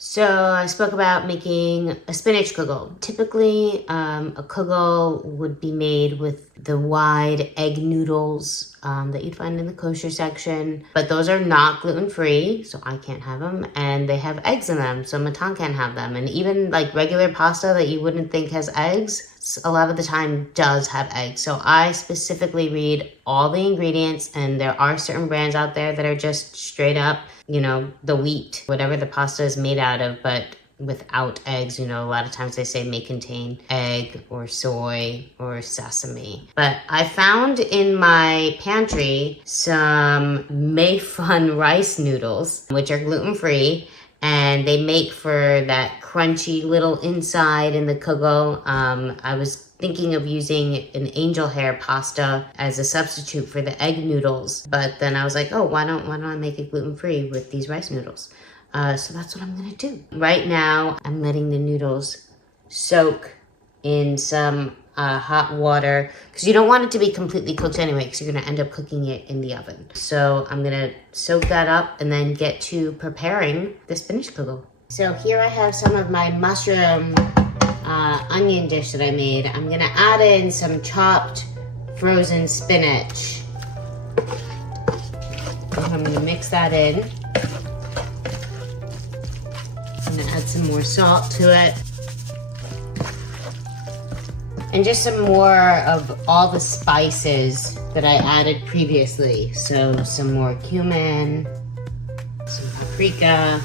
So I spoke about making a spinach kugel. Typically, a kugel would be made with the wide egg noodles that you'd find in the kosher section. But those are not gluten-free, so I can't have them. And they have eggs in them, so Matan can't have them. And even like regular pasta that you wouldn't think has eggs, a lot of the time does have eggs. So I specifically read all the ingredients, and there are certain brands out there that are just straight up, you know, the wheat, whatever the pasta is made out of, but without eggs. You know, a lot of times they say may contain egg or soy or sesame. But I found in my pantry some Fun rice noodles, which are gluten-free, and they make for that crunchy little inside in the kugel. I was thinking of using an angel hair pasta as a substitute for the egg noodles, but then I was like, oh, why don't I make it gluten-free with these rice noodles? So that's what I'm gonna do. Right now, I'm letting the noodles soak in some hot water, because you don't want it to be completely cooked anyway, because you're gonna end up cooking it in the oven. So I'm gonna soak that up and then get to preparing the spinach kugel. So here I have some of my mushroom onion dish that I made. I'm gonna add in some chopped frozen spinach. And I'm gonna mix that in. I'm gonna add some more salt to it. And just some more of all the spices that I added previously. So some more cumin, some paprika,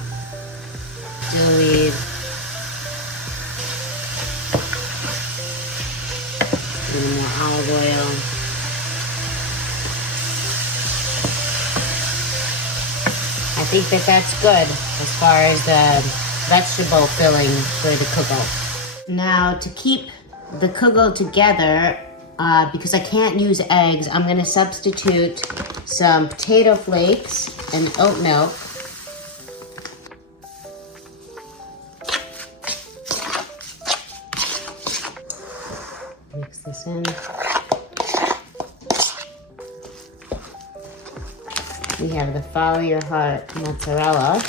dill weed, a little more olive oil. I think that's good as far as the vegetable filling for the kugel. Now to keep the kugel together, because I can't use eggs, I'm gonna substitute some potato flakes and oat milk. Mix this in. We have the Follow Your Heart mozzarella.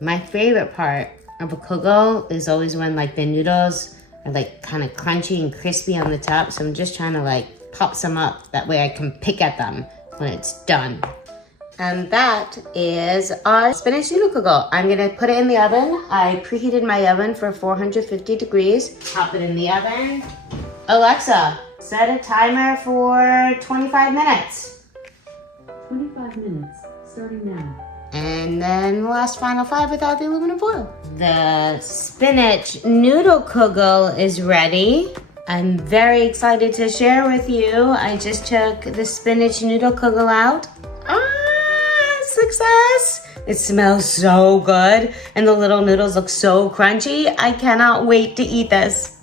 My favorite part of a kugel is always when like the noodles are like kind of crunchy and crispy on the top. So I'm just trying to like pop some up. That way I can pick at them when it's done. And that is our spinach noodle kugel. I'm gonna put it in the oven. I preheated my oven for 450 degrees. Pop it in the oven. Alexa, set a timer for 25 minutes. 25 minutes, starting now. And then last final 5 without the aluminum foil. The spinach noodle kugel is ready. I'm very excited to share with you. I just took the spinach noodle kugel out. Success! It smells so good, and the little noodles look so crunchy. I cannot wait to eat this.